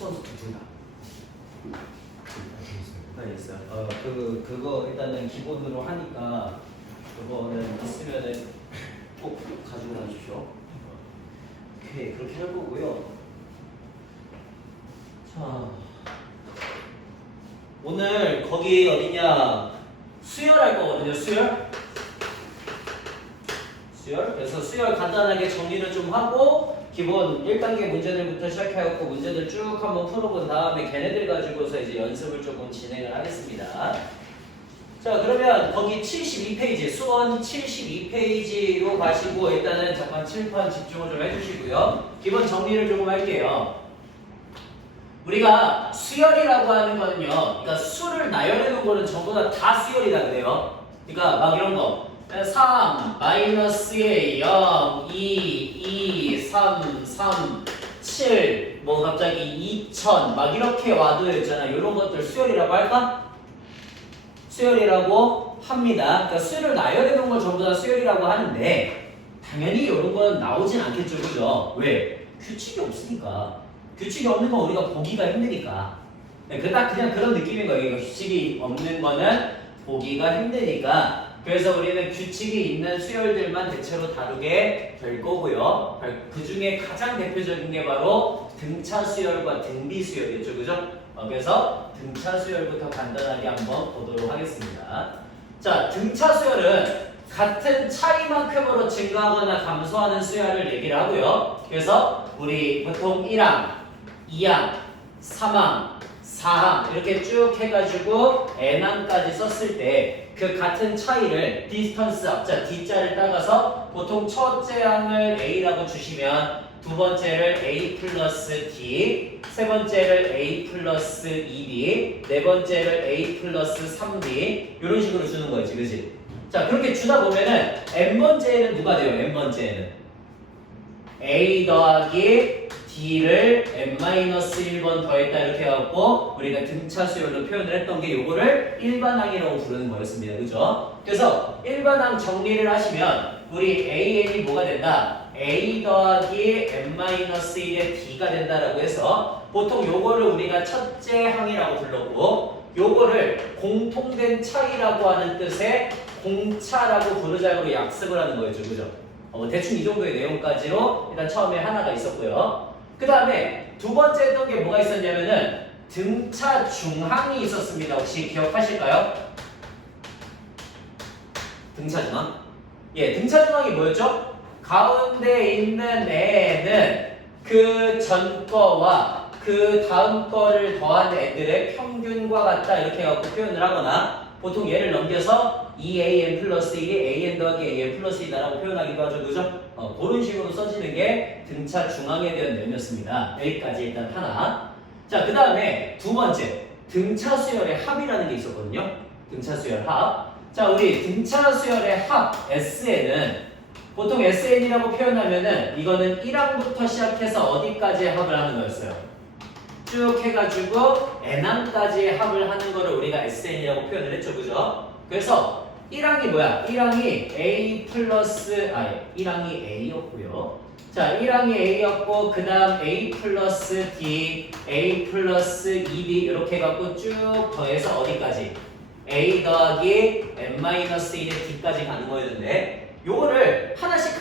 수원수 둘 다. 네, 있어요. 그거 일단은 기본으로 하니까 그거는 있으면은 꼭 가지고 다니십시오. 오케이, 그렇게 할 거고요. 자, 오늘 거기 어디냐? 수열할 거거든요. 수열. 그래서 수열 간단하게 정리를 좀 하고 기본 1단계 문제들부터 시작해갖고 문제들 쭉 한번 풀어본 다음에 걔네들 가지고서 이제 연습을 조금 진행을 하겠습니다. 자, 그러면 거기 72페이지 수원 72페이지로 가시고 일단은 잠깐 칠판 집중을 좀 해주시고요. 기본 정리를 조금 할게요. 우리가 수열이라고 하는 거는요, 그러니까 수를 나열해 놓은 거는 전부 다 수열이다 그래요. 그러니까 막 이런 거 3, 마이너스에 0, 2, 3, 7, 뭐 갑자기 2000, 막 이렇게 와도 있잖아. 이런 것들 수열이라고 할까? 수열이라고 합니다. 그러니까 수를 나열해 놓은 걸 전부 다 수열이라고 하는데 당연히 이런 건 나오진 않겠죠, 그죠? 왜? 규칙이 없으니까. 규칙이 없는 건 우리가 보기가 힘드니까. 딱 그냥 그런 느낌인 거예요. 규칙이 없는 거는 보기가 힘드니까. 그래서 우리는 규칙이 있는 수열들만 대체로 다루게 될 거고요. 그 중에 가장 대표적인 게 바로 등차 수열과 등비 수열이죠, 그죠? 그래서 등차 수열부터 간단하게 한번 보도록 하겠습니다. 자, 등차 수열은 같은 차이만큼으로 증가하거나 감소하는 수열을 얘기를 하고요. 그래서 우리 보통 1항, 2항, 3항, 4항 이렇게 쭉 해가지고 n항까지 썼을 때 그 같은 차이를 디스턴스 앞자 D자를 따가서 보통 첫째 항을 A라고 주시면 두 번째를 A 플러스 D, 세 번째를 A 플러스 2B, 네 번째를 A 플러스 3B 이런 식으로 주는 거지, 그지? 자, 그렇게 주다 보면은 n번째에는 누가 돼요? n번째에는 A 더하기 D를 n-1번 더했다 이렇게 해갖고 우리가 등차 수열로 표현을 했던 게 요거를 일반항이라고 부르는 거였습니다. 그죠? 그래서 일반항 정리를 하시면 우리 AN이 뭐가 된다? A 더하기 n-1의 D가 된다라고 해서 보통 요거를 우리가 첫째 항이라고 불렀고 요거를 공통된 차이라고 하는 뜻의 공차라고 부르자고 약습을 하는 거였죠. 그죠? 대충 이 정도의 내용까지로 일단 처음에 하나가 있었고요. 그 다음에 두 번째 했던 게 뭐가 있었냐면은 등차 중항이 있었습니다. 혹시 기억하실까요? 등차 중항? 예, 등차 중항이 뭐였죠? 가운데 있는 애는 그 전 거와 그 다음 거를 더한 애들의 평균과 같다 이렇게 해갖고 표현을 하거나 보통 얘를 넘겨서 2an 플러스 1이 an 더하기 an 플러스 2다라고 표현하기도 하죠. 그죠? 그런 식으로 써지는 게 등차 중항에 대한 내용이었습니다. 여기까지 일단 하나. 자, 그 다음에 두 번째 등차 수열의 합이라는 게 있었거든요. 등차 수열 합. 자, 우리 등차 수열의 합 SN은 보통 SN이라고 표현하면은 이거는 1항부터 시작해서 어디까지 합을 하는 거였어요? 쭉 해가지고 n항까지 합을 하는 거를 우리가 SN이라고 표현을 했죠. 그죠? 그래서 1항이 뭐야? 1항이 A 플러스, 1항이 A였고요. 자, 1항이 A였고, 그 다음 A 플러스 D, A 플러스 2B 이렇게 해갖고 쭉 더해서 어디까지? A 더하기 n-1의 D까지 가는 거였는데 요거를 하나씩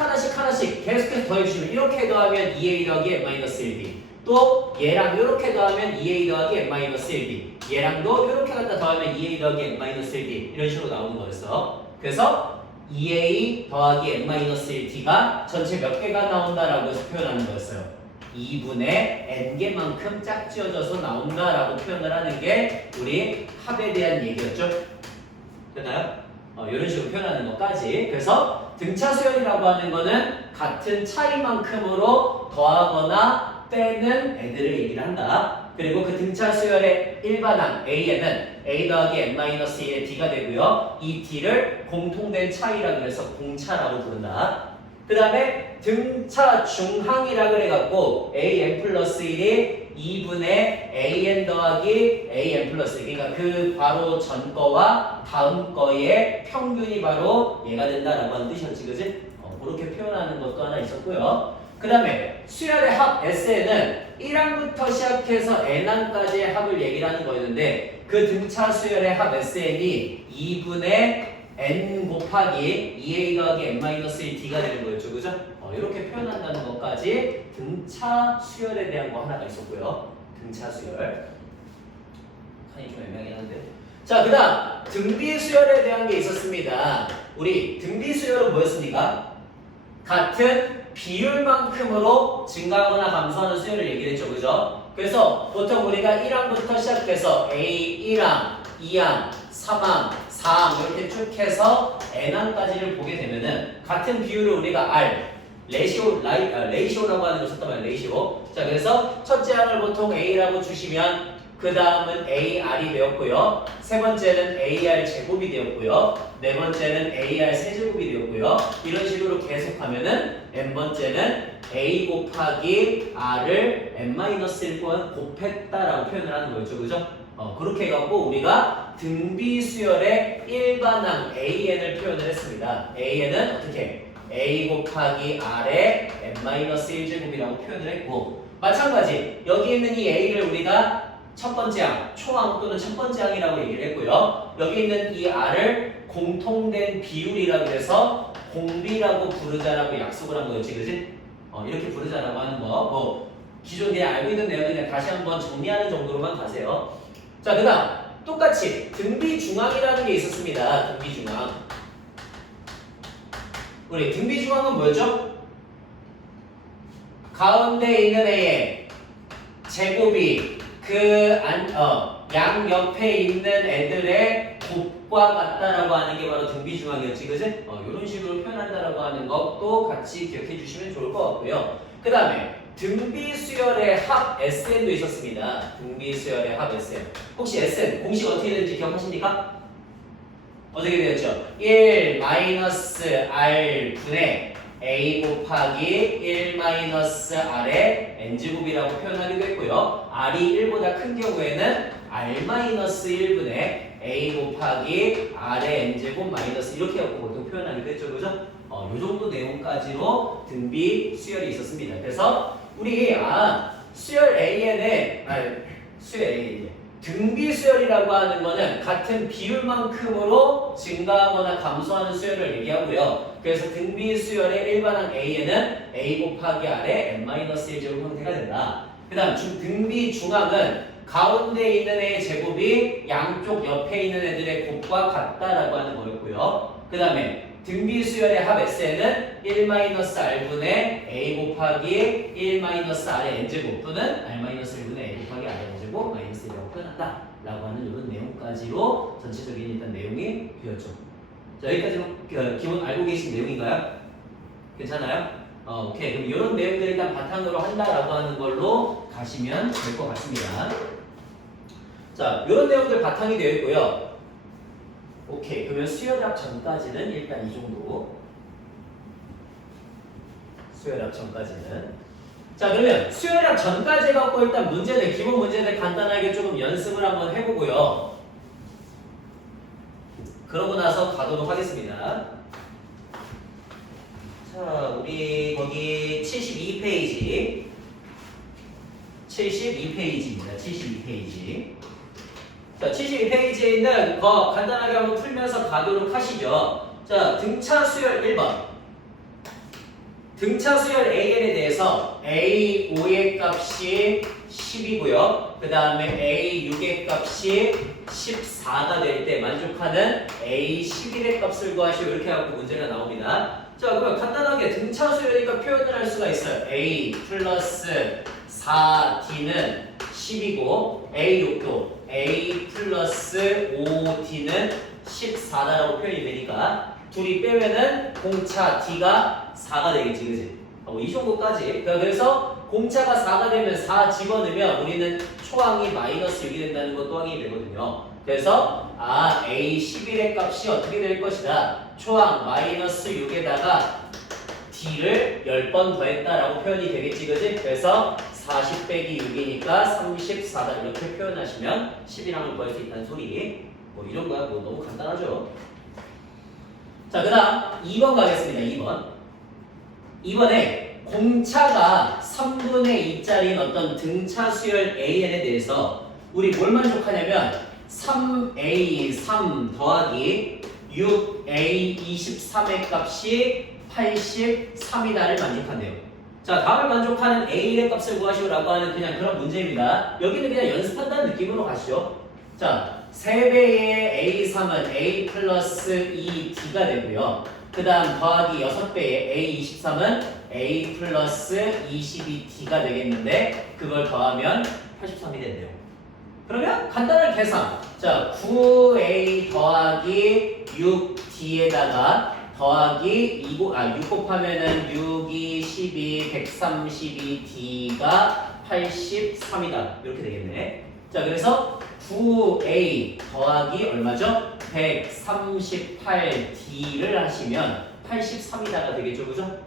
계속해서 더해주시면 이렇게 더하면 2A 더하기 n-1D 또 얘랑 이렇게 더하면 2A 더하기 n-1D 얘랑도 이렇게 갖다 더하면 2A 더하기 n-1D 이런 식으로 나오는 거였어. 그래서 2A 더하기 n-1D가 전체 몇 개가 나온다라고 해서 표현하는 거였어요. 2분의 n개만큼 짝지어져서 나온다라고 표현을 하는 게 우리 합에 대한 얘기였죠. 됐나요? 이런 식으로 표현하는 것까지. 그래서 등차 수열이라고 하는 거는 같은 차이만큼으로 더하거나 빼는 애들을 얘기를 한다. 그리고 그 등차 수열의 일반항 A에는 A 더하기 n-1의 D가 되고요. 이 D를 공통된 차이라고 해서 공차라고 부른다. 그 다음에 등차 중항이라고 해갖고 AN 플러스 1이 2분의 AN 더하기 AN 플러스 1 그러니까 그 바로 전 거와 다음 거의 평균이 바로 얘가 된다라고 하는 뜻이었지, 그지? 그렇게 표현하는 것도 하나 있었고요. 그 다음에 수열의 합 Sn은 1항부터 시작해서 n항까지의 합을 얘기를 하는 거였는데 그 등차 수열의 합 Sn이 2분의 n 곱하기 2a 더하기 n-1d가 되는 거였죠. 그죠? 이렇게 표현한다는 것까지 등차 수열에 대한 거 하나가 있었고요. 등차 수열. 칸이 좀 애매하긴 한데. 자, 그 다음 등비 수열에 대한 게 있었습니다. 우리 등비 수열은 뭐였습니까? 같은 비율만큼으로 증가하거나 감소하는 수열을 얘기를 했죠. 그죠? 그래서 보통 우리가 1항부터 시작해서 A 1항, 2항, 3항, 4항 이렇게 쭉 해서 n항까지를 보게 되면은 같은 비율을 우리가 R, 레이시오라고 하는 걸 썼단 말이에요. 레이시오. 자, 그래서 첫째 항을 보통 A라고 주시면 그 다음은 AR이 되었고요. 세 번째는 AR 제곱이 되었고요. 네 번째는 AR 세제곱이 되었고요. 이런 식으로 계속하면은 n번째는 A 곱하기 R을 n-1번 곱했다라고 표현을 하는 거였죠. 그죠? 그렇게 해갖고 우리가 등비수열의 일반항 AN을 표현을 했습니다. AN은 어떻게? A 곱하기 R의 n-1제곱이라고 표현을 했고 마찬가지 여기 있는 이 A를 우리가 첫 번째 항, 초항 또는 첫 번째 항이라고 얘기를 했고요. 여기 있는 이 R을 공통된 비율이라고 해서 공비라고 부르자라고 약속을 한 거였지, 그지? 이렇게 부르자라고 하는 거. 기존에 그냥 알고 있는 내용을 그냥 다시 한번 정리하는 정도로만 가세요. 자, 그 다음 똑같이 등비중항이라는 게 있었습니다. 등비중항. 우리 등비중항은 뭐였죠? 가운데 있는 A의 제곱이 양 옆에 있는 애들의 곱과 같다라고 하는 게 바로 등비중항이었지, 그지? 이런 식으로 표현한다라고 하는 것도 같이 기억해 주시면 좋을 것 같고요. 그 다음에 등비수열의 합 SN도 있었습니다. 등비수열의 합 SN. 혹시 SN 공식 어떻게 되는지 기억하십니까? 어떻게 되었죠? 1 R 분의 A 곱하기 1 R의 n제곱이라고 표현하기도 했고요. R이 1보다 큰 경우에는 R-1분의 A 곱하기 R의 n제곱 마이너스 이렇게 갖고 보통 표현하기도 했죠. 그죠? 요 정도 내용까지로 등비 수열이 있었습니다. 그래서 우리 수열 AN의 수열 AN 등비 수열이라고 하는 거는 같은 비율만큼으로 증가하거나 감소하는 수열을 얘기하고요. 그래서 등비 수열의 일반항 AN은 A 곱하기 R의 n-1제곱 형태가 된다. 그 다음 등비 중항은 가운데 있는 애의 제곱이 양쪽 옆에 있는 애들의 곱과 같다라고 하는 거였고요. 그 다음에 등비 수열의 합 SN은 1-R분의 A 곱하기 1-R의 n제곱 또는 R-1분의 A 곱하기 R의 n제곱 마이너스 1이라고 표현한다 라고 하는 이런 내용까지로 전체적인 일단 내용이 되었죠. 자, 여기까지 기본 알고 계신 내용인가요? 괜찮아요? 오케이. 그럼 이런 내용들 일단 바탕으로 한다라고 하는 걸로 가시면 될 것 같습니다. 자, 이런 내용들 바탕이 되어 있고요. 오케이. 그러면 수열합 전까지는 일단 이 정도. 수열합 전까지는. 자, 그러면 수열합 전까지 갖고 일단 문제들, 기본 문제들 간단하게 조금 연습을 한번 해보고요. 그러고 나서 가도록 하겠습니다. 자, 우리 거기 72페이지. 72페이지입니다. 72페이지. 자, 72페이지에 있는 거 간단하게 한번 풀면서 가도록 하시죠. 자, 등차 수열 1번. 등차 수열 AN에 대해서 A5의 값이 10이고요. 그 다음에 A6의 값이 14가 될 때 만족하는 A11의 값을 구하시오. 이렇게 해갖고 문제가 나옵니다. 자, 그러면 간단하게 등차 수열이니까 표현을 할 수가 있어요. A 플러스 4D는 10이고 A6도 A 플러스 5D는 14라고 표현이 되니까 둘이 빼면은 공차 D가 4가 되겠지, 그지? 이 정도까지. 그래서 공차가 4가 되면 4 집어넣으면 우리는 초항이 마이너스 6이 된다는 것도 확인이 되거든요. 그래서 A11의 값이 어떻게 될 것이다. 초항 마이너스 6에다가 D를 10번 더했다라고 표현이 되겠지, 그지? 그래서 40 빼기 6이니까 34다 이렇게 표현하시면 10이랑을 구할 수 있다는 소리. 이 정도야 너무 간단하죠. 자, 그 다음 2번 가겠습니다. 2번. 2번에 공차가 3분의 2짜리인 어떤 등차 수열 AN에 대해서 우리 뭘 만족하냐면 3A3 더하기 6A23의 값이 83이다를 만족한대요. 자, 다음을 만족하는 A의 값을 구하시오라고 하는 그냥 그런 문제입니다. 여기는 그냥 연습한다는 느낌으로 가시죠. 자, 3배의 A3은 A 플러스 2D가 되고요. 그 다음 더하기 6배의 A23은 A 플러스 22D가 되겠는데 그걸 더하면 83이 된대요. 그러면 간단한 계산. 자, 9A 더하기 6D에다가 더하기 6 곱하면은 6, 2, 12, 132D가 83이다. 이렇게 되겠네. 자, 그래서 9A 더하기 얼마죠? 138D를 하시면 83이다가 되겠죠, 그죠?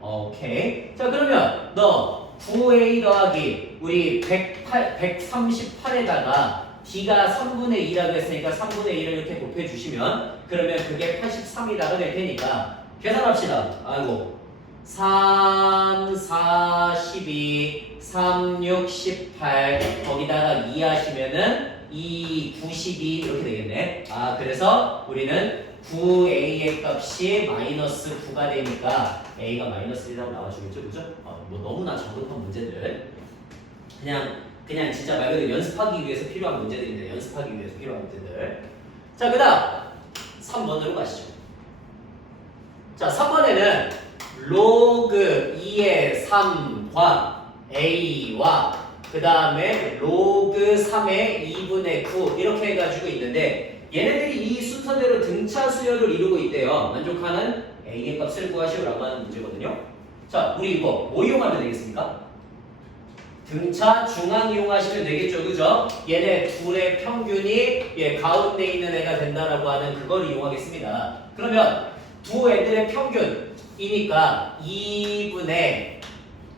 오케이. 자, 그러면 너 9A 더하기 우리 138에다가 D가 3분의 2라고 했으니까 3분의 1을 이렇게 곱해주시면 그러면 그게 83이다가 될 테니까 계산합시다. 아이고 3, 4, 12, 3, 6, 18 거기다가 2 하시면은 2, 92 이렇게 되겠네. 아, 그래서 우리는 9A의 값이 마이너스 9가 되니까 A가 마이너스 1이라고 나와주겠죠, 그죠? 뭐 너무나 정급한 문제들 그냥 진짜 말 그대로 연습하기 위해서 필요한 문제들인데 연습하기 위해서 필요한 문제들. 자, 그 다음 3번으로 가시죠. 자, 3번에는 로그 2의 3과 A와 그 다음에 로그 3의 2분의 9 이렇게 해가지고 있는데 얘네들이 이 순서대로 등차 수열을 이루고 있대요. 만족하는 A의 값을 구하시오라고 하는 문제거든요. 자, 우리 이거 뭐 이용하면 되겠습니까? 등차 중앙 이용하시면 되겠죠, 그죠? 얘네 둘의 평균이 가운데 있는 애가 된다라고 하는 그걸 이용하겠습니다. 그러면 두 애들의 평균이니까 2분의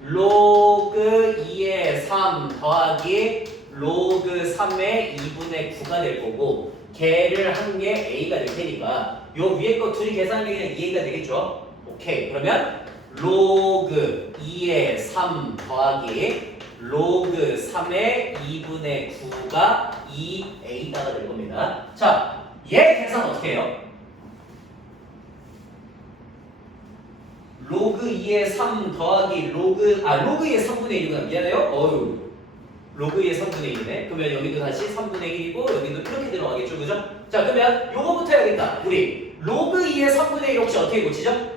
로그 2의 3 더하기 로그 3의 2분의 9가 될 거고 걔를 한 게 A가 될 테니까 요 위에 거 둘이 계산하면 그냥 2A가 되겠죠? 오케이. 그러면 로그 2의 3 더하기 로그 3의 2분의 9가 2A가 될 겁니다. 자, 얘 계산 어떻게 해요? 로그 2의 3 더하기 로그 2의 3분의 1이구나. 미안해요. 로그 2의 3분의 1이네. 그러면 여기도 다시 3분의 1이고 여기도 이렇게 들어가겠죠, 그죠? 자, 그러면 요거부터 해야겠다. 우리 로그 2의 3분의 1 혹시 어떻게 고치죠?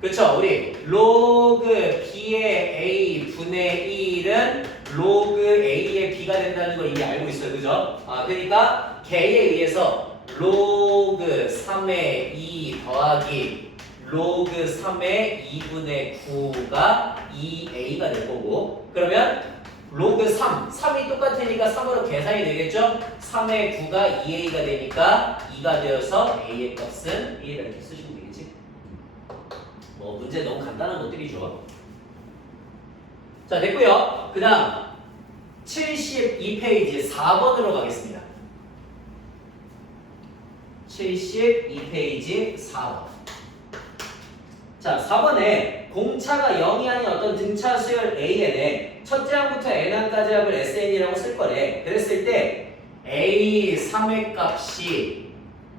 그쵸? 우리 로그 B의 A 분의 1은 로그 A의 B가 된다는 걸 이미 알고 있어요. 그죠? 그러니까 걔에 의해서 로그 3의 2 더하기 로그 3의 2분의 9가 2A가 될 거고 그러면 로그 3이 똑같으니까 3으로 계산이 되겠죠? 3의 9가 2A가 되니까 2가 되어서 A의 값은 1이다 이렇게 쓰시면 되겠지? 문제 너무 간단한 것들이죠. 자, 됐고요. 그 다음 72페이지 4번으로 가겠습니다. 72페이지 4번. 자, 4번에 공차가 0이 아닌 어떤 등차 수열 AN에 첫째 항부터 N항까지 합을 SN이라고 쓸 거래. 그랬을 때 A3의 값이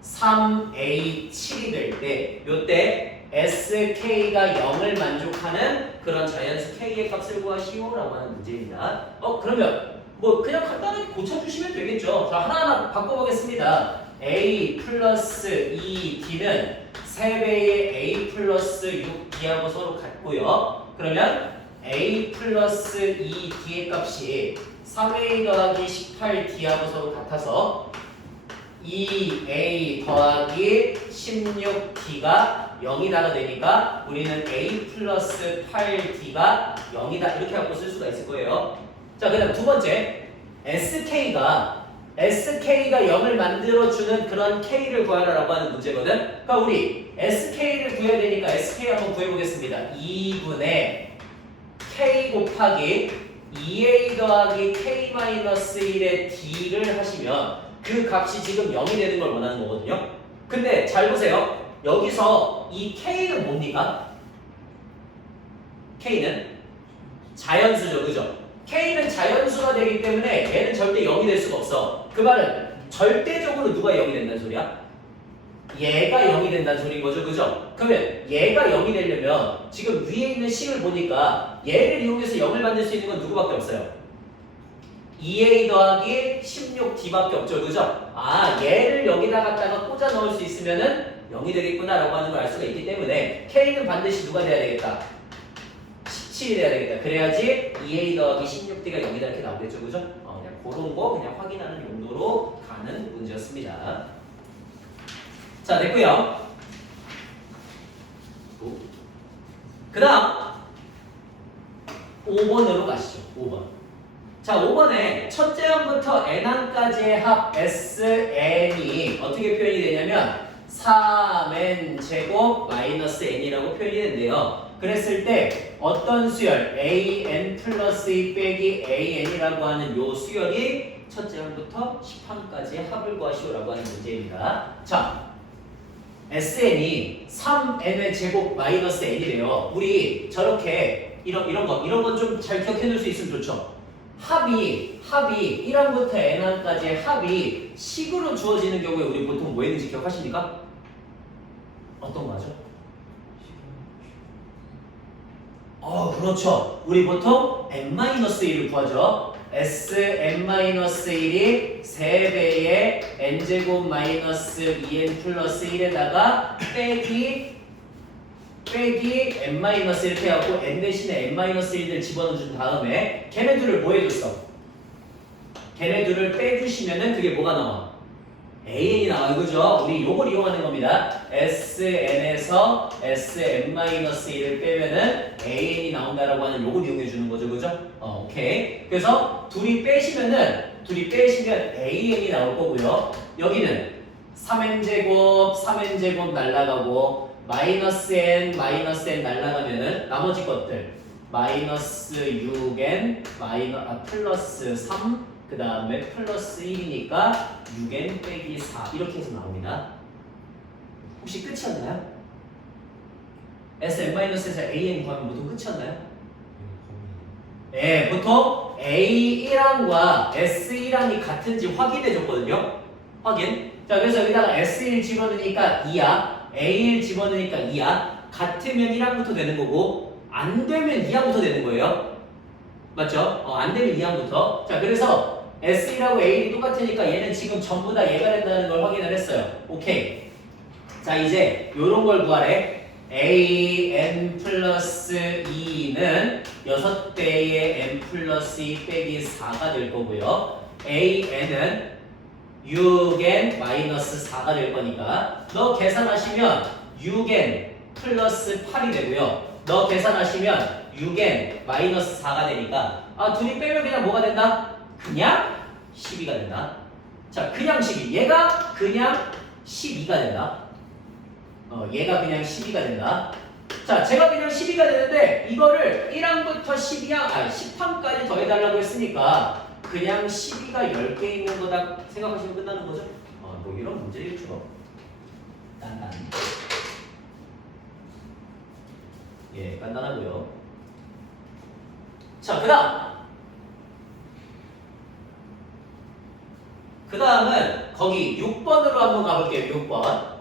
3A7이 될 때 요때 SK가 0을 만족하는 그런 자연수 K의 값을 구하시오라고 하는 문제입니다. 그러면 그냥 간단하게 고쳐주시면 되겠죠. 자, 하나하나 바꿔보겠습니다. A 플러스 2D는 3배의 A 플러스 6D하고 서로 같고요. 그러면 A 플러스 2D의 값이 3A 더하기 18D하고 서로 같아서 2A 더하기 16D가 0이다가 되니까 우리는 A 플러스 8D가 0이다 이렇게 갖고 쓸 수가 있을 거예요. 자, 그 다음 두 번째 SK가 0을 만들어주는 그런 K를 구하라라고 하는 문제거든. 그러니까 우리 SK를 구해야 되니까 SK 한번 구해보겠습니다. 2분의 K 곱하기 2A 더하기 K-1의 D를 하시면 그 값이 지금 0이 되는 걸 원하는 거거든요. 근데 잘 보세요. 여기서 이 K는 뭡니까? K는 자연수죠, 그죠? K는 자연수가 되기 때문에 얘는 절대 0이 될 수가 없어. 그 말은 절대적으로 누가 0이 된다는 소리야? 얘가 0이 된다는 소리인 거죠, 그죠? 그러면 얘가 0이 되려면 지금 위에 있는 식을 보니까 얘를 이용해서 0을 만들 수 있는 건 누구밖에 없어요? 2a 더하기 16d밖에 없죠, 그죠? 아, 얘를 여기다 갖다가 꽂아 넣을 수 있으면은 0이 되겠구나 라고 하는 걸 알 수가 있기 때문에 K는 반드시 누가 돼야 되겠다? 17이 돼야 되겠다. 그래야지 2a 더하기 16d가 0이다 이렇게 나오겠죠, 그죠? 그냥 그런 거 그냥 확인하는 용도로 가는 문제였습니다. 자, 됐고요. 그 다음 5번으로 가시죠. 5번. 자, 5번에 첫째 항부터 n항까지의 합 Sn이 어떻게 표현이 되냐면 3n 제곱 마이너스 n이라고 표현이 된대요. 그랬을 때 어떤 수열 an 플러스 2 빼기 an이라고 하는 요 수열이 첫째 항부터 10항까지의 합을 구하시오라고 하는 문제입니다. 자, SN이 3n의 제곱 마이너스 n이래요. 우리 저렇게 이런 건 좀 잘 기억해 놓을 수 있으면 좋죠. 합이 1항부터 n항까지의 합이 식으로 주어지는 경우에 우리 보통 뭐 했는지 기억하십니까? 어떤 거 하죠? 그렇죠. 우리 보통 n-1을 구하죠. Sn-1이 3배의 n제곱 마이너스 2n 플러스 1에다가 빼기 n- 이렇게 해갖고 n 대신에 n-1을 집어넣어준 다음에 걔네들을 뭐 해줬어? 걔네들을 빼주시면은 그게 뭐가 나와? an이 나와요, 그죠? 우리 요걸 이용하는 겁니다. sn에서 sn-1을 빼면은 an이 나온다라고 하는 요걸 이용해 주는 거죠, 그죠? 오케이. 그래서 둘이 빼시면 an이 나올 거고요. 여기는 3n제곱 날라가고 마이너스 n 날라가면은 나머지 것들 마이너스 6n 플러스 3 그 다음에 플러스 1이니까 6n 빼기 4 이렇게 해서 나옵니다. 혹시 끝이었나요? Sn-에서 an 구하면 보통 끝이었나요? 네, 보통 A1항과 S1항이 같은지 확인해 줬거든요. 확인. 자, 그래서 여기다가 S1 집어넣으니까 2야. A1 집어넣으니까 2야. 같으면 1항부터 되는 거고 안 되면 2항부터 되는 거예요. 맞죠? 안 되면 2항부터. 자, 그래서 S1하고 A1이 똑같으니까 얘는 지금 전부 다 얘가 된다는 걸 확인을 했어요. 오케이. 자, 이제 요런 걸 구하래. an 플러스 2는 6배의 n 플러스 2 빼기 4가 될 거고요. an은 6n 마이너스 4가 될 거니까 너 계산하시면 6n 플러스 8이 되고요. 너 계산하시면 6n 마이너스 4가 되니까 둘이 빼면 그냥 뭐가 된다? 그냥 12가 된다. 자, 그냥 12. 얘가 그냥 12가 된다. 얘가 그냥 12가 된다. 자, 제가 그냥 12가 되는데 이거를 1항부터 10항까지 더해달라고 했으니까 그냥 12가 10개 있는 거다 생각하시면 끝나는 거죠? 뭐 이런 문제겠죠. 간단. 예, 간단하고요. 자, 그 다음은 거기 6번으로 한번 가볼게요. 6번.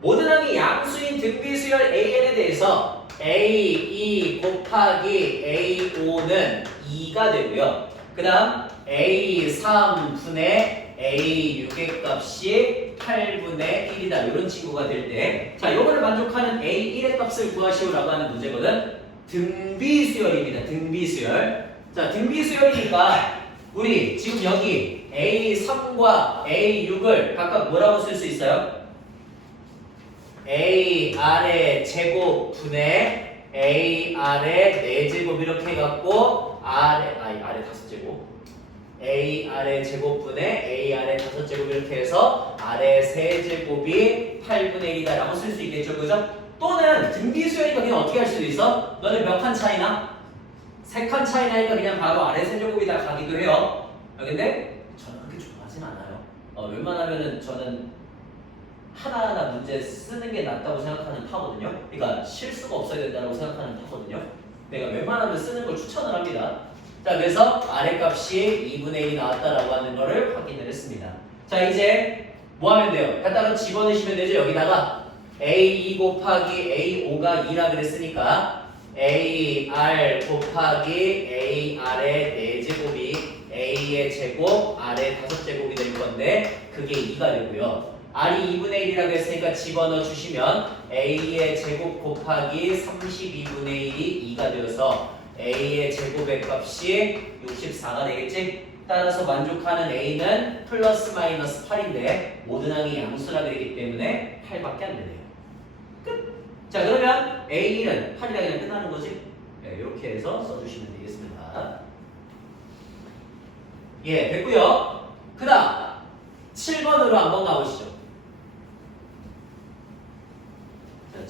모든 항이 양수인 등비수열 AN에 대해서 A2 곱하기 A5는 2가 되고요. 그 다음 A3분의 A6의 값이 8분의 1이다. 이런 친구가 될 때, 자, 요거를 만족하는 A1의 값을 구하시오라고 하는 문제거든. 등비수열입니다. 등비수열. 자, 등비수열이니까 우리 지금 여기 A3과 A6을 각각 뭐라고 쓸 수 있어요? A 아래 제곱 분의 A 아래 4제곱 이렇게 해갖고 아래 5제곱 A 아래 제곱분의 A 아래 5제곱 이렇게 해서 아래 3제곱이 8분의 1이다 라고 쓸 수 있겠죠, 그죠? 또는 등비수열이니까 그냥 어떻게 할 수도 있어? 너는 몇 칸 차이나? 3칸 차이 나니까 그냥 바로 아래 3제곱이 다 가기도 해요. 근데 저는 그렇게 좋아하진 않아요. 웬만하면은 저는 하나하나 문제 쓰는 게 낫다고 생각하는 파거든요. 그러니까 실수가 없어야 된다고 생각하는 파거든요. 내가 웬만하면 쓰는 걸 추천을 합니다. 자, 그래서 아래 값이 2분의 1이 나왔다라고 하는 거를 확인을 했습니다. 자, 이제 뭐 하면 돼요? 갖다가 집어넣으시면 되죠. 여기다가 A2 곱하기 A5가 2라 그랬으니까 AR 곱하기 AR의 4제곱이 A의 제곱, R의 5제곱이 될 건데 그게 2가 되고요. R이 2분의 1이라고 했으니까 집어넣어 주시면 A의 제곱 곱하기 32분의 1이 2가 되어서 A의 제곱의 값이 64가 되겠지? 따라서 만족하는 A는 플러스 마이너스 8인데 모든 항이 양수라 되기 때문에 8밖에 안 되네요. 끝! 자, 그러면 A는 8이라 그냥 끝나는 거지? 네, 이렇게 해서 써주시면 되겠습니다. 예, 됐고요. 그 다음 7번으로 한번 가보시죠. 자,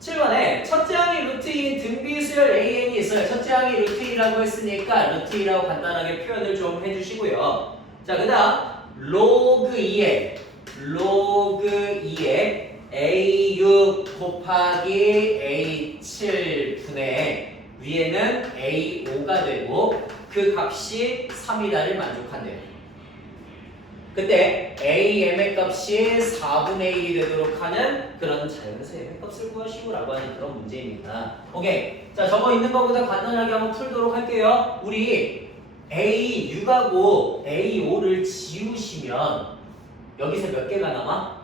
7번에 첫째 항이 루트 2인 등비수열 AN이 있어요. 첫째 항이 루트 2라고 했으니까 루트 2라고 간단하게 표현을 좀 해주시고요. 자, 그 다음 로그 2에 A6 곱하기 A7분의 위에는 A5가 되고 그 값이 3이다를 만족한대요. 그때 AM의 값이 4분의 1이 되도록 하는 그런 자연수의 M의 값을 구하시고라고 하는 그런 문제입니다. 오케이. 자, 저거 있는 것보다 간단하게 한번 풀도록 할게요. 우리 A6하고 A5를 지우시면 여기서 몇 개가 남아?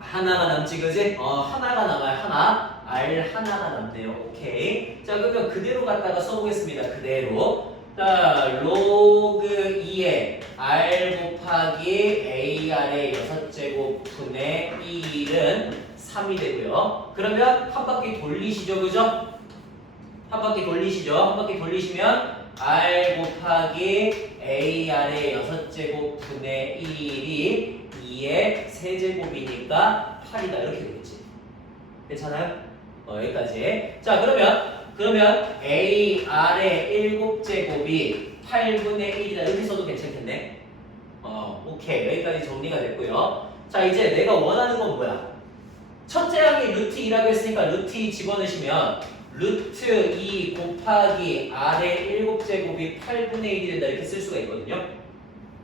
하나가 남지, 그지? 하나가 남아요. 하나. R 하나가 남네요. 오케이. 자, 그러면 그대로 갖다가 써보겠습니다. 그대로. 자, 로그 2에 R 곱하기 AR의 6제곱분의 1은 3이 되고요. 그러면 한 바퀴 돌리시죠, 그죠? 한 바퀴 돌리시죠. 한 바퀴 돌리시면 R 곱하기 AR의 6제곱분의 1이 2의 세제곱이니까 8이다. 이렇게 되겠지. 괜찮아요? 여기까지. 자, 그러면 AR의 7제곱이 8분의 1이다. 이렇게 써도 괜찮겠네? 오케이. 여기까지 정리가 됐고요. 자, 이제 내가 원하는 건 뭐야? 첫째 항이 루트 2라고 했으니까 루트 2 집어넣으시면 루트 2 곱하기 R의 7제곱이 8분의 1이 된다. 이렇게 쓸 수가 있거든요.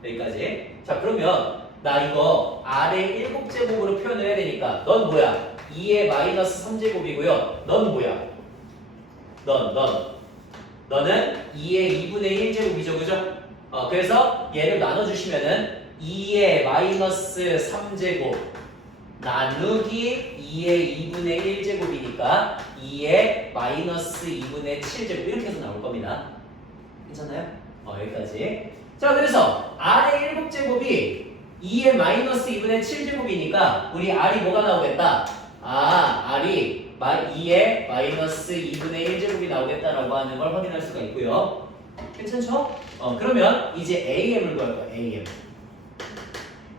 여기까지. 자, 그러면 나 이거 R의 7제곱으로 표현을 해야 되니까 넌 뭐야? 2의 마이너스 3제곱이고요. 넌 뭐야? 너는 2의 2분의 1제곱이죠, 그죠? 그래서 얘를 나눠주시면은 2의 마이너스 3제곱 나누기 2의 2분의 1제곱이니까 2의 마이너스 2분의 7제곱 이렇게 해서 나올 겁니다. 괜찮나요? 여기까지. 자, 그래서 R의 7제곱이 2의 마이너스 2분의 7제곱이니까 우리 R이 뭐가 나오겠다? R이 2의 마이너스 2분의 1제곱이 나오겠다라고 하는 걸 확인할 수가 있고요. 괜찮죠? 그러면 이제 AM을 구할 거예요.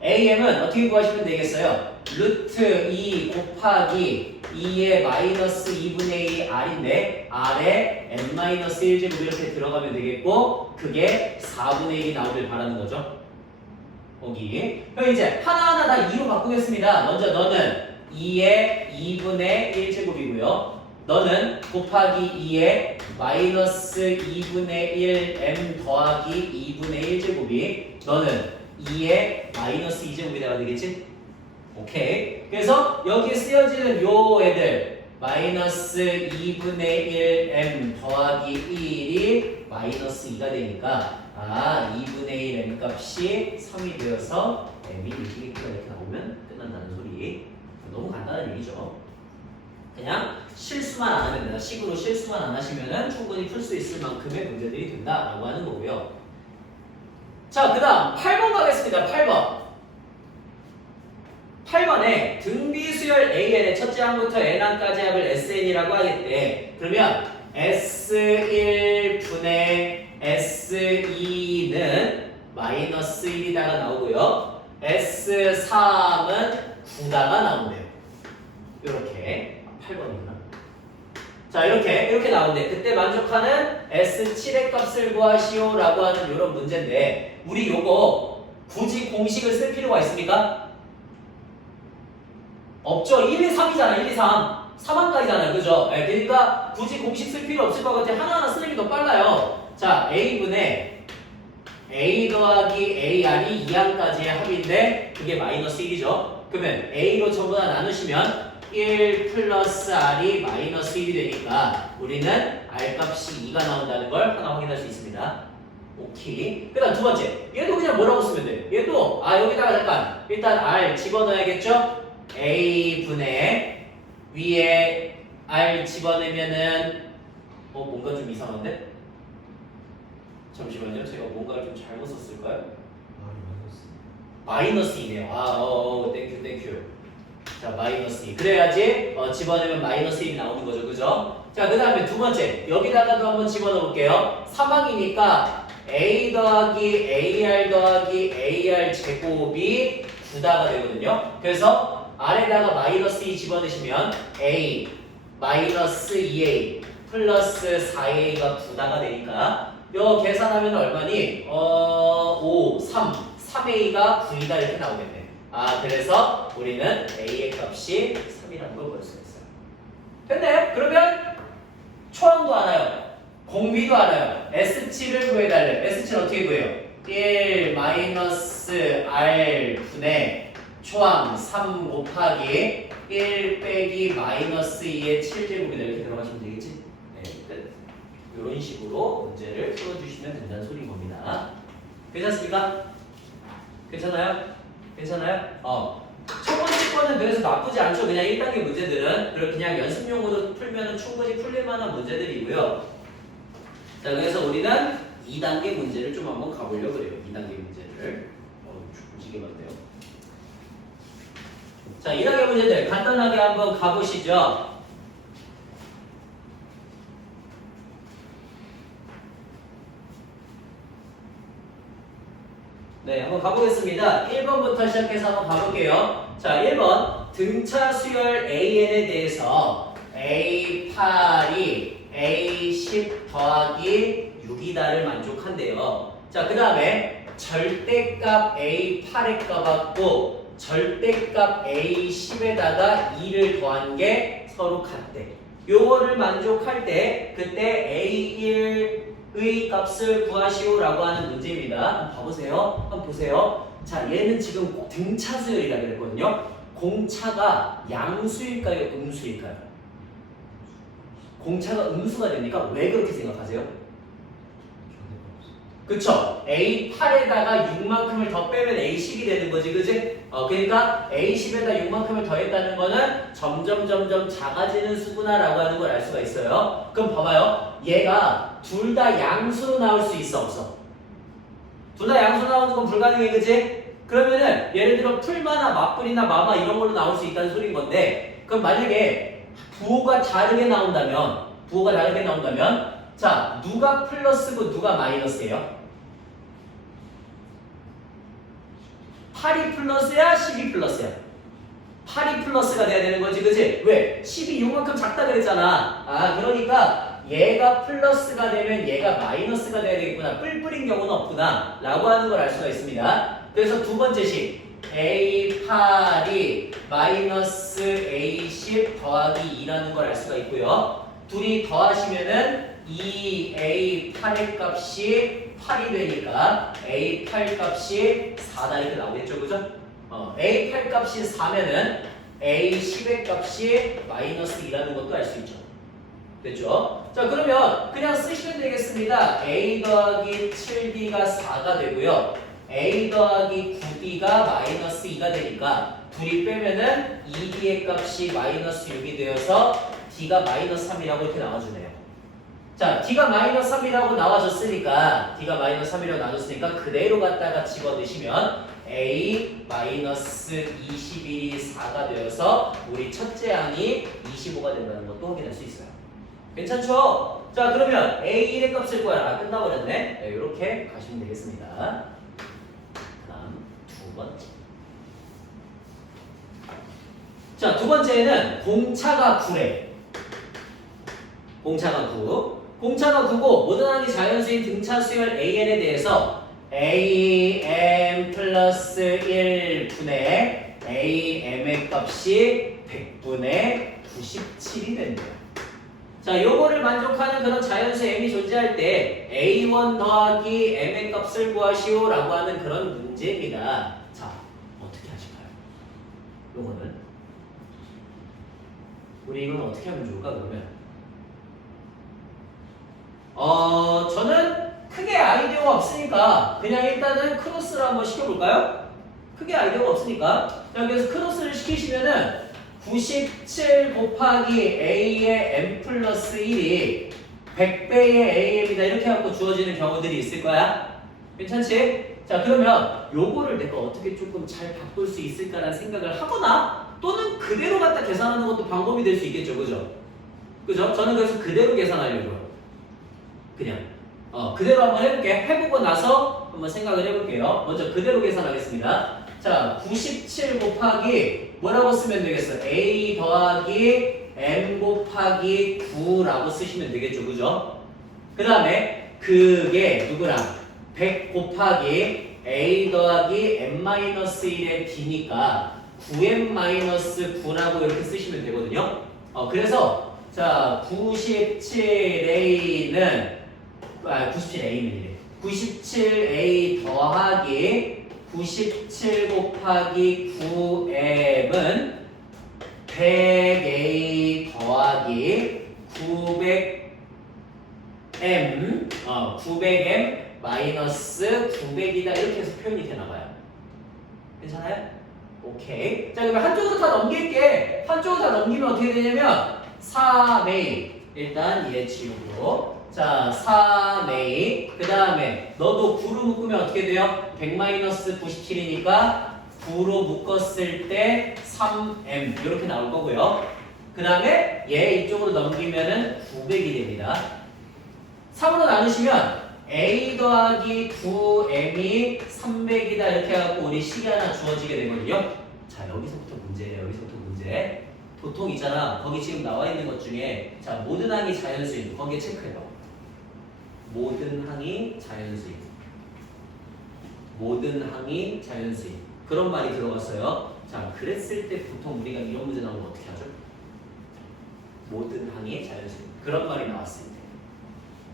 AM은 어떻게 구하시면 되겠어요? 루트 2 곱하기 2의 마이너스 2분의 2 R인데 R에 n-1제곱 이렇게 들어가면 되겠고 그게 4분의 1이 나오길 바라는 거죠. 거기. 그럼 이제 하나하나 다 2로 바꾸겠습니다. 먼저 너는 2의 2분의 1제곱이고요. 너는 곱하기 2의 마이너스 2분의 1 m 더하기 2분의 1제곱이 너는 2의 마이너스 2제곱이 되겠지? 오케이. 그래서 여기에 쓰여지는 요 애들 마이너스 2분의 1 m 더하기 1이 마이너스 2가 되니까 2분의 1 m 값이 3이 되어서 m이 1이겠구나 이렇게 나오면 끝난다는 소리. 너무 간단한 얘기죠. 그냥 실수만 안 하면 된다. 식으로 실수만 안 하시면은 충분히 풀 수 있을 만큼의 문제들이 된다라고 하는 거고요. 자, 그 다음 8번 가겠습니다. 8번에 등비수열 AN의 첫째 항부터 n항까지 합을 SN이라고 하겠대. 그러면 S1분의 S2는 마이너스 1이다가 나오고요. S3은 9다가 나오네요. 이렇게 8번이구나. 자, 이렇게 나오는데 그때 만족하는 S7의 값을 구하시오라고 하는 이런 문제인데 우리 요거 굳이 공식을 쓸 필요가 있습니까? 없죠. 1, 2, 3이잖아. 1, 2, 3. 3항까지잖아요. 그죠? 네, 그러니까 굳이 공식 쓸 필요 없을 것 같아요. 하나하나 쓰는 게 더 빨라요. 자, A분의 A 더하기 AR이 2항까지의 합인데 그게 마이너스 1이죠. 그러면 A로 전부 다 나누시면 1 플러스 R이 마이너스 1이 되니까 우리는 R 값이 2가 나온다는 걸 하나 확인할 수 있습니다. 오케이. 그 다음 두 번째. 얘도 그냥 뭐라고 쓰면 돼? 얘도 여기다가 잠깐 일단 R 집어넣어야겠죠? A분의 위에 R 집어넣으면은 뭔가 좀 이상한데? 잠시만요. 제가 뭔가를 좀 잘못 썼을까요? 마이너스 2네요. 땡큐. 자, 마이너스 2. 그래야지 집어넣으면 마이너스 1이 나오는 거죠. 그죠? 자, 그 다음에 두 번째. 여기다가도 한번 집어넣어 볼게요. 3항이니까 A 더하기 AR 더하기 AR 제곱이 9다가 되거든요. 그래서 아래다가 마이너스 2 집어넣으시면 A 마이너스 2A 플러스 4A가 9다가 되니까 요 계산하면 얼마니? 3A가 9이다 이렇게 나오겠네. 그래서 우리는 A의 값이 3이라는 걸 볼 수 있어요. 됐나요? 그러면 초항도 알아요. 공비도 알아요. S7을 구해달래. S7 어떻게 구해요? 1 마이너스 R 분의 초항 3 곱하기 1 빼기 마이너스 2의 7제곱이다 이렇게 들어가시면 되겠지? 네, 끝. 이런 식으로 문제를 풀어주시면 된다는 소리인 겁니다. 괜찮습니까? 괜찮아요? 첫 번째 거는 그래서 나쁘지 않죠. 그냥 1단계 문제들은 그냥 연습용으로 풀면 충분히 풀릴 만한 문제들이고요. 자, 그래서 우리는 2단계 문제를 좀 한번 가보려고 그래요. 2단계 문제를. 조직이 많네요. 자, 2단계 문제들 간단하게 한번 가보시죠. 네, 한번 가보겠습니다. 1번부터 시작해서 한번 가볼게요. 자, 1번 등차 수열 AN에 대해서 A8이 A10 더하기 6이다를 만족한대요. 자, 그 다음에 절대값 A8의 값하고 절대값 A10에다가 2를 더한 게 서로 같대. 요거를 만족할 때 그때 A1의 값을 구하시오라고 하는 문제입니다. 한번 봐보세요. 한번 보세요. 자, 얘는 지금 등차 수열이라고 그랬거든요. 공차가 양수일까요? 음수일까요? 공차가 음수가 됩니까? 왜 그렇게 생각하세요? 그쵸? A8에다가 6만큼을 더 빼면 A10이 되는 거지, 그지? 그러니까 A10에다 6만큼을 더했다는 거는 점점 작아지는 수구나 라고 하는 걸 알 수가 있어요. 그럼 봐봐요. 얘가 둘 다 양수로 나올 수 있어, 없어? 둘 다 양수로 나오는 건 불가능해, 그지? 그러면은 예를 들어 풀마나 맞불이나 마마 이런 걸로 나올 수 있다는 소린 건데, 그럼 만약에 부호가 다르게 나온다면 자, 누가 플러스고 누가 마이너스예요? 8이 플러스야? 10이 플러스야? 8이 플러스가 돼야 되는 거지, 그치? 왜? 10이 6만큼 작다 그랬잖아. 그러니까 얘가 플러스가 되면 얘가 마이너스가 돼야 되겠구나. 뿔뿔인 경우는 없구나 라고 하는 걸 알 수가 있습니다. 그래서 두 번째 식 A8이 마이너스 A10 더하기 2라는 걸 알 수가 있고요. 둘이 더하시면은 이 A8의 값이 8이 되니까 A8 값이 4다 이렇게 나오겠죠, 그죠? A8 값이 4면은 A10의 값이 마이너스 2라는 것도 알 수 있죠. 됐죠? 자, 그러면 그냥 쓰시면 되겠습니다. A 더하기 7B가 4가 되고요. A 더하기 9B가 마이너스 2가 되니까 둘이 빼면은 2B의 값이 마이너스 6이 되어서 D가 마이너스 3이라고 이렇게 나와주네요. 자, D가 마이너스 3이라고 나와줬으니까 그대로 갖다가 집어넣으시면 A 마이너스 21이 4가 되어서 우리 첫째 항이 25가 된다는 것도 확인할 수 있어요. 괜찮죠? 자, 그러면 A1의 값을 구하라. 끝나버렸네. 네, 이렇게 가시면 되겠습니다. 다음 두 번째. 자, 두 번째는 공차가 9래. 공차가 9고 모든 항이 자연수인 등차 수열 AN에 대해서 AM 플러스 1분의 AM의 값이 100분의 97 실이 됩니다. 자, 요거를 만족하는 그런 자연수 m이 존재할 때 a1 더하기 m의 값을 구하시오 라고 하는 그런 문제입니다. 자, 어떻게 하실까요? 요거는 우리 이건 어떻게 하면 좋을까 그러면? 저는 크게 아이디어가 없으니까 그냥 일단은 크로스를 한번 시켜볼까요? 크게 아이디어가 없으니까. 자, 그래서 크로스를 시키시면은 97 곱하기 a의 m 플러스 1이 100배의 am이다 이렇게 갖고 주어지는 경우들이 있을 거야. 괜찮지? 자, 그러면 요거를 내가 어떻게 조금 잘 바꿀 수 있을까라는 생각을 하거나 또는 그대로 갖다 계산하는 것도 방법이 될 수 있겠죠. 그죠? 그죠? 저는 그래서 그대로 계산하려고요. 그냥 그대로 한번 해볼게. 해보고 나서 한번 생각을 해볼게요. 먼저 그대로 계산하겠습니다. 자, 97 곱하기 뭐라고 쓰면 되겠어? a 더하기 m 곱하기 9라고 쓰시면 되겠죠. 그죠? 그 다음에 그게 누구랑? 100 곱하기 a 더하기 m-1의 d니까 9m-9라고 이렇게 쓰시면 되거든요. 그래서 자 97a는 97a 더하기 97 곱하기 9m은 100a 더하기 900m 900m 마이너스 900이다 이렇게 해서 표현이 되나봐요. 괜찮아요? 오케이. 자, 그러면 한쪽으로 다 넘길게. 한쪽으로 다 넘기면 어떻게 되냐면 3a 일단 얘 지우고 자 3a 그 다음에 너도 9로 묶으면 어떻게 돼요? 100-97이니까 9로 묶었을 때 3m 이렇게 나올 거고요. 그 다음에 얘 이쪽으로 넘기면은 900이 됩니다. 3으로 나누시면 a 더하기 9m이 300이다 이렇게 해갖고 우리 식이 하나 주어지게 되거든요. 자, 여기서부터 문제예요. 여기서부터 문제. 보통 있잖아. 거기 지금 나와 있는 것 중에 자 모든 항이 자연수인 거기에 체크해봐. 모든 항이 자연수인. 모든 항이 자연수인. 그런 말이 들어갔어요. 자, 그랬을 때 보통 우리가 이런 문제 나오면 어떻게 하죠? 모든 항이 자연수인. 그런 말이 나왔을 때.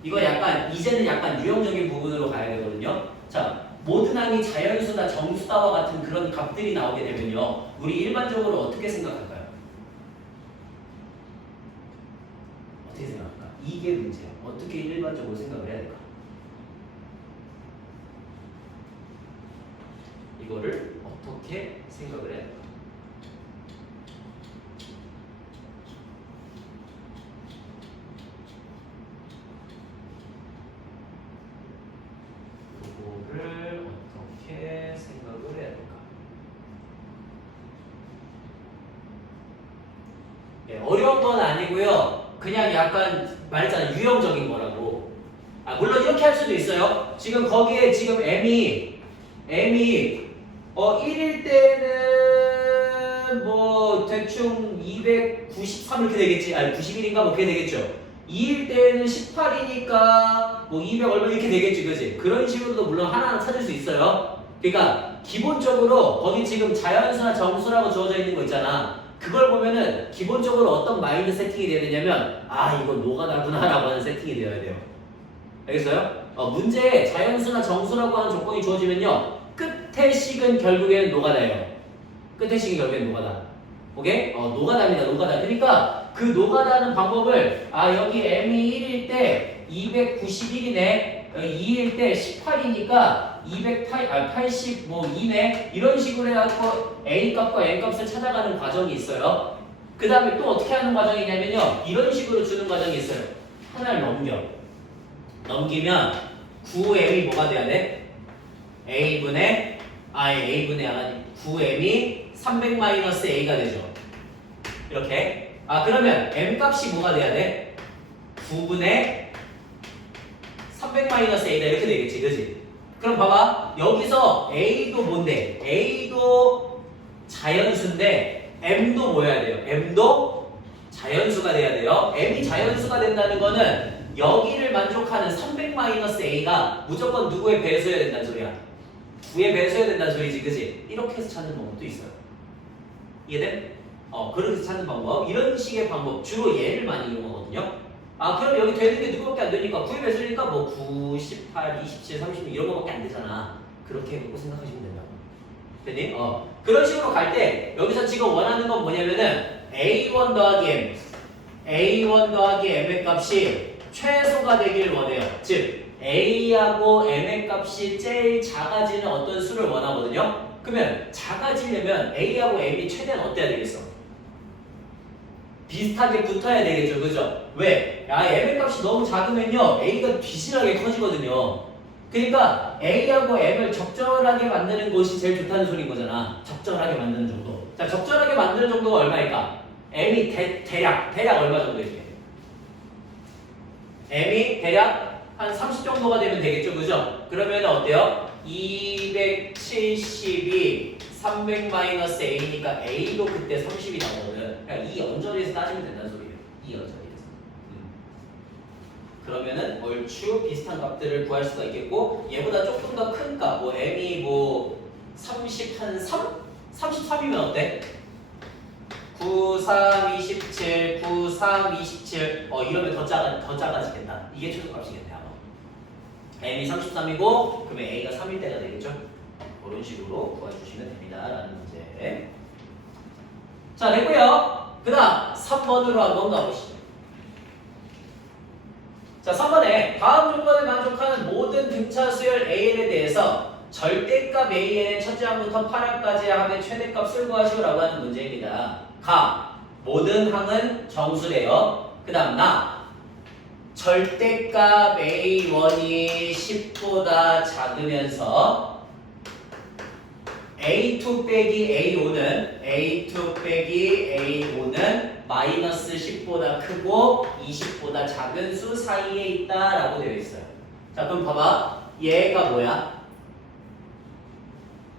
이거 약간 이제는 약간 유형적인 부분으로 가야 되거든요. 자, 모든 항이 자연수다, 정수다와 같은 그런 값들이 나오게 되면요. 우리 일반적으로 어떻게 생각할까요? 어떻게 생각할까? 이게 문제야. 어떻게 일반적으로 생각을 해야 될까? 이거를 어떻게 생각을 해야 될까? 이거를 어떻게 생각을 해야 될까? 네, 어려운 건 아니고요. 그냥 약간 말했잖아 유형적인 거라고. 물론 이렇게 할 수도 있어요. 지금 거기에 지금 m이 1일 때는 뭐 대충 293 이렇게 되겠지. 아니 91인가 뭐 그렇게 되겠죠. 2일 때는 18이니까 뭐 200 얼마 이렇게 되겠지. 그지? 그런 식으로도 물론 하나하나 찾을 수 있어요. 그러니까 기본적으로 거기 지금 자연수나 정수라고 주어져 있는 거 있잖아. 그걸 보면은 기본적으로 어떤 마인드 세팅이 되야 되냐면 이거 노가다구나 라고 하는 세팅이 되어야 돼요. 알겠어요? 문제에 자연수나 정수라고 하는 조건이 주어지면요 끝의 식은 결국에는 노가다예요. 끝의 식은 결국에는 노가다. 오케이? 노가다입니다. 노가다. 그러니까 그 노가다는 방법을 여기 m이 1일 때 291이네 2일 때 18이니까 80 뭐 2네 이런 식으로 해갖고 a 값과 n 값을 찾아가는 과정이 있어요. 그 다음에 또 어떻게 하는 과정이냐면요 이런 식으로 주는 과정이 있어요. 하나를 넘기면 9m이 뭐가 돼야 돼? a분의 9m이 300-a가 되죠. 이렇게. 그러면 m 값이 뭐가 돼야 돼? 9분의 300-a다 이렇게 되겠지. 그지? 그럼 봐봐. 여기서 a도 뭔데? a도 자연수인데 m도 뭐 해야 돼요? m도 자연수가 돼야 돼요. m이 자연수가 된다는 거는 여기를 만족하는 300-a가 무조건 누구의 배수여야 된다는 소리야? 9의 배수여야 된다는 소리지. 그지? 이렇게 해서 찾는 방법도 있어요. 이해돼? 그렇게 찾는 방법. 이런 식의 방법. 주로 얘를 많이 이용하거든요. 그럼 여기 되는 게 누구밖에 안 되니까 9의 배수니까 뭐 9, 18, 27, 36 이런 거밖에 안 되잖아. 그렇게 해갖고 생각하시면 된다고. 됐니? 그런 식으로 갈 때 여기서 지금 원하는 건 뭐냐면은 A1 더하기 M A1 더하기 M의 값이 최소가 되길 원해요. 즉 A하고 M의 값이 제일 작아지는 어떤 수를 원하거든요. 그러면 작아지려면 A하고 M이 최대한 어때야 되겠어? 비슷하게 붙어야 되겠죠. 그죠? 왜? M의 값이 너무 작으면요 A가 비실하게 커지거든요. 그러니까 A하고 M을 적절하게 만드는 것이 제일 좋다는 소리인 거잖아. 적절하게 만드는 정도. 자, 적절하게 만드는 정도가 얼마일까? M이 대략 얼마 정도 이게? M이 대략 한 30 정도가 되면 되겠죠. 그죠? 그러면 어때요? 270이 300-A니까 A도 그때 30이 나오거든. 그러니까 이 언저리에서 따지면 된다는 소리예요. 이 언저리에서. 그러면은 얼추 비슷한 값들을 구할 수가 있겠고, 얘보다 조금 더 큰 값, 뭐 M이 뭐 30 한 3? 33이면 어때? 9, 3, 27, 9, 3, 27 이러면 더 작아지겠다. 이게 최소값이겠네 아마. M이 33이고 그러면 A가 3일 때가 되겠죠? 그런 식으로 구해주시면 됩니다 라는 문제. 자, 됐고요. 그 다음 3번으로 한번 가보시죠. 자, 3번에 다음 조건을 만족하는 모든 등차 수열 AN에 대해서 절대값 AN의 첫째 항부터 8항까지의 합의 최대값을 구하시오라고 하는 문제입니다. 모든 항은 정수래요. 그 다음 절대값 A1이 10보다 작으면서 A2 빼기 A5는 마이너스 10보다 크고 20보다 작은 수 사이에 있다라고 되어 있어요. 자, 그럼 봐봐. 얘가 뭐야?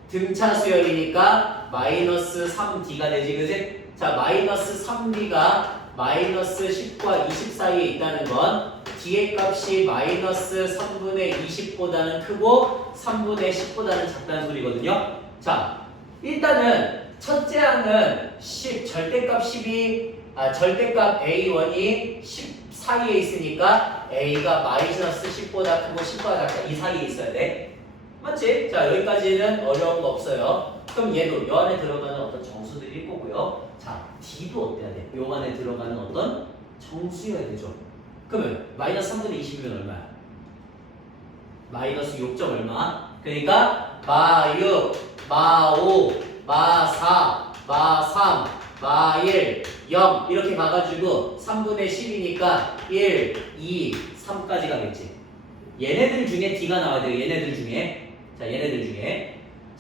등차 수열이니까 마이너스 3D가 되지, 그지? 자, 마이너스 3D가 마이너스 10과 20 사이에 있다는 건 D의 값이 마이너스 3분의 20보다는 크고 3분의 10보다는 작다는 소리거든요. 자, 일단은 첫째 항은 10, 절대값 A1이 10 사이에 있으니까 A가 마이너스 10보다 크고 10보다 작다. 이 사이에 있어야 돼. 맞지? 자, 여기까지는 어려운 거 없어요. 그럼 얘도 요 안에 들어가는 어떤 정수들일 거고요. 자, D도 어때야 돼? 요 안에 들어가는 어떤 정수여야 되죠. 그러면 마이너스 3분의 20이면 얼마야? 마이너스 6점 얼마? 그러니까 마6, 마5, 마4, 마3, 마1, 0 이렇게 가가지고 3분의 10이니까 1, 2, 3까지 가겠지. 얘네들 중에 D가 나와야 돼요. 얘네들 중에. 자,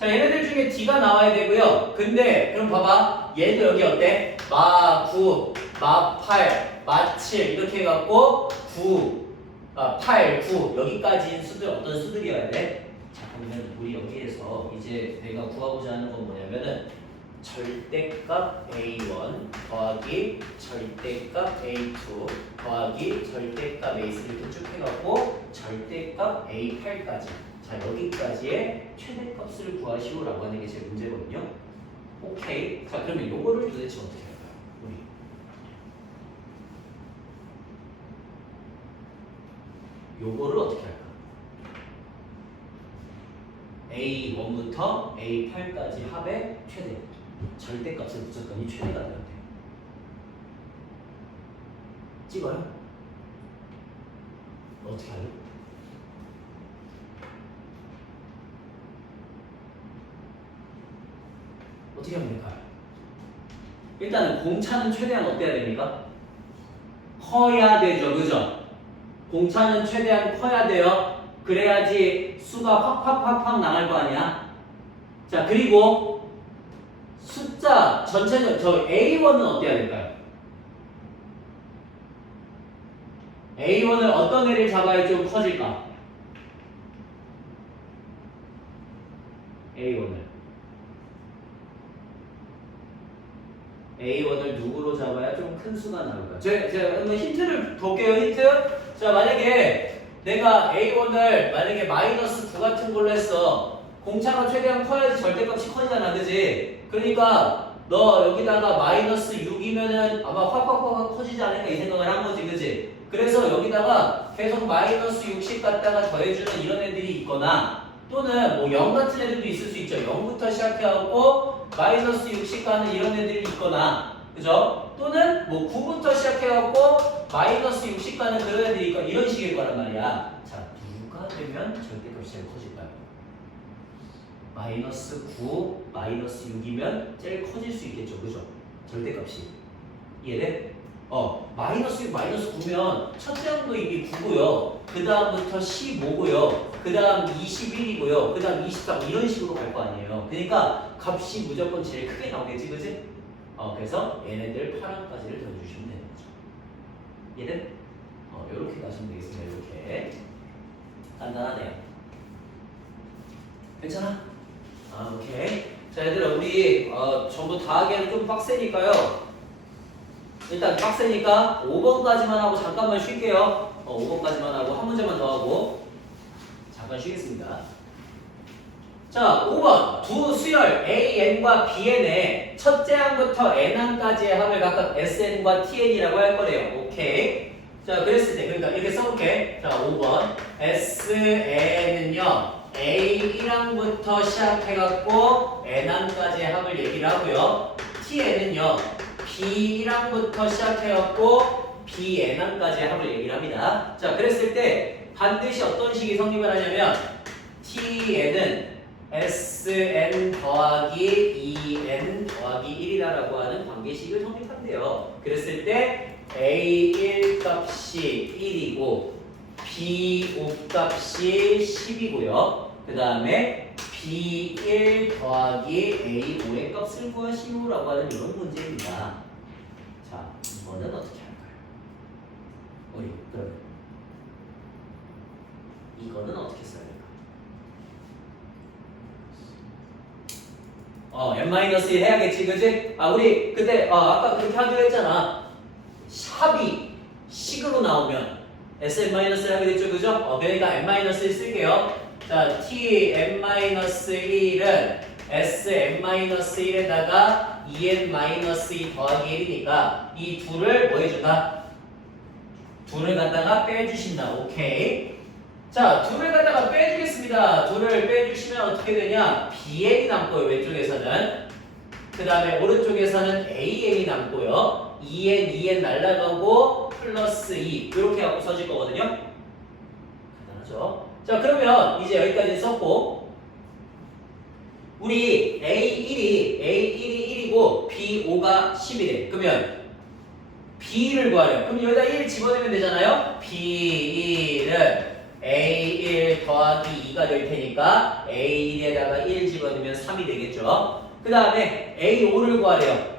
얘네들 중에 D가 나와야 되고요. 근데 그럼 봐봐. 얘도 여기 어때? 마9, 마8, 마7 이렇게 해갖고 8, 9 여기까지인 수들 어떤 수들이어야 돼? 자, 그러면 우리 여기에서 이제 내가 구하고자 하는 건 뭐냐면은 절대값 A1 더하기 절대값 A2 더하기 절대값 A3 이렇게 쭉 해갖고 절대값 A8까지. 자, 여기까지의 최대값을 구하시오라고 하는 게 제 문제거든요. 오케이. 자, 그러면 요거를 도대체 어떻게 할까요? 우리 요거를 어떻게 할까? A1부터 A8까지 합의 최대. 절대값을 무조건 최대가 되어야 돼. 찍어요? 어떻게 하요? 어떻게 하면 될까요? 일단은 공차는 최대한 어때야 됩니까? 커야 되죠, 그죠? 공차는 최대한 커야 돼요. 그래야지 수가 팍팍팍팍 나갈 거 아니야. 자, 그리고 숫자 전체적 저 A1은 어때야 될까요? A1을 어떤 애를 잡아야 좀 커질까? A1을 누구로 잡아야 좀 큰 수가 나올까? 제가 한번 힌트를 볼게요. 힌트. 자, 만약에 내가 A1을 만약에 마이너스 9 같은 걸로 했어. 공차가 최대한 커야지 절대값이 커지잖아, 그지? 그러니까 너 여기다가 마이너스 6이면은 아마 확 커지지 않을까 이 생각을 한 거지, 그지? 그래서 여기다가 계속 마이너스 60 갖다가 더해주는 이런 애들이 있거나 또는 뭐 0 같은 애들도 있을 수 있죠. 0부터 시작해갖고 마이너스 60 가는 이런 애들이 있거나, 그죠? 또는 뭐 9부터 시작해갖고 마이너스 60 가는 그런 애들이 있거나 이런 식일 거란 말이야. 자, 누가 되면 절대값이 제일 커질까요? 마이너스 9, 마이너스 6이면 제일 커질 수 있겠죠, 그죠? 절대값이. 이해돼? 마이너스 6, 마이너스 9면 첫째 항도 이게 9고요. 그 다음부터 15고요. 그 다음 21이고요. 그 다음 23 이런 식으로 갈 거 아니에요. 그러니까 값이 무조건 제일 크게 나오겠지, 그지? 그래서 얘네들 파란까지를 더해주시면 되는 거죠. 얘는 이렇게 가시면 되겠습니다. 이렇게 간단하네요. 괜찮아? 오케이. 자, 얘들아, 우리 전부 다 하기에는 좀 빡세니까요. 일단 빡세니까 5번까지만 하고 잠깐만 쉴게요. 5번까지만 하고 한 문제만 더 하고 잠깐 쉬겠습니다. 자, 5번 두 수열 AN과 BN의 첫째 항부터 N항까지의 합을 각각 SN과 TN이라고 할 거래요. 오케이. 자, 그랬을 때 그러니까 이렇게 써볼게. 자, 5번 SN은요 A1항부터 시작해갖고 N항까지의 합을 얘기를 하고요. TN은요 B1항부터 시작해갖고 BN항까지의 합을 얘기를 합니다. 자, 그랬을 때 반드시 어떤 식이 성립을 하냐면 TN은 SN 더하기 2N 더하기 1이라고 하는 관계식을 성립한대요. 그랬을 때 A1 값이 1이고 B5 값이 10이고요. 그 다음에 B1 더하기 A5의 값을 구하시오라고 하는 이런 문제입니다. 자, 이거는 어떻게 할까요? 그러면 이거는 어떻게 써야 될까요? n-1 해야겠지, 그지? 우리 그때 아까 그렇게 하기로 했잖아. 합이 식으로 나오면 Sn-1을 하게 됐죠, 그죠? 그러니까 n-1 쓸게요. 자, Tn-1은 Sn-1에다가 2n-2 더하기 1이니까 이 둘을 뭐 해준다? 둘을 갖다가 빼주신다. 오케이. 자, 둘을 갖다가 빼주겠습니다. 둘을 빼주시면 어떻게 되냐? BN이 남고요, 왼쪽에서는. 그 다음에 오른쪽에서는 AN이 남고요. 2n 날라가고 플러스 2 이렇게 갖고 써질 거거든요. 간단하죠? 자, 그러면 이제 여기까지 썼고 우리 A1이 1이고 B5가 10이래. 그러면 B를 구하래요. 그럼 여기다 1 집어넣으면 되잖아요. B1은 A1 더하기 2가 될 테니까 A1에다가 1 집어넣으면 3이 되겠죠. 그 다음에 A5를 구하래요.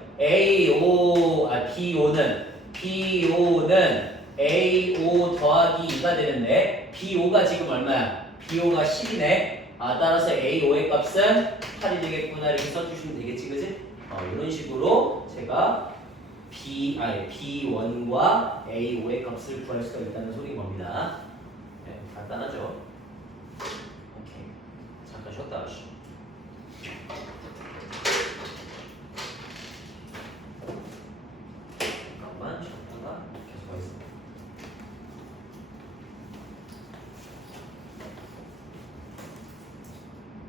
B5는 A5 더하기 2가 되는데 B5가 지금 얼마야? B5가 10이네. 따라서 A5의 값은 8이 되겠구나 이렇게 써주시면 되겠지, 그지? 이런 식으로 제가 B1과 A5의 값을 구할 수가 있다는 소리인 겁니다. 네, 간단하죠? 오케이. 잠깐 쉬었다 가시죠.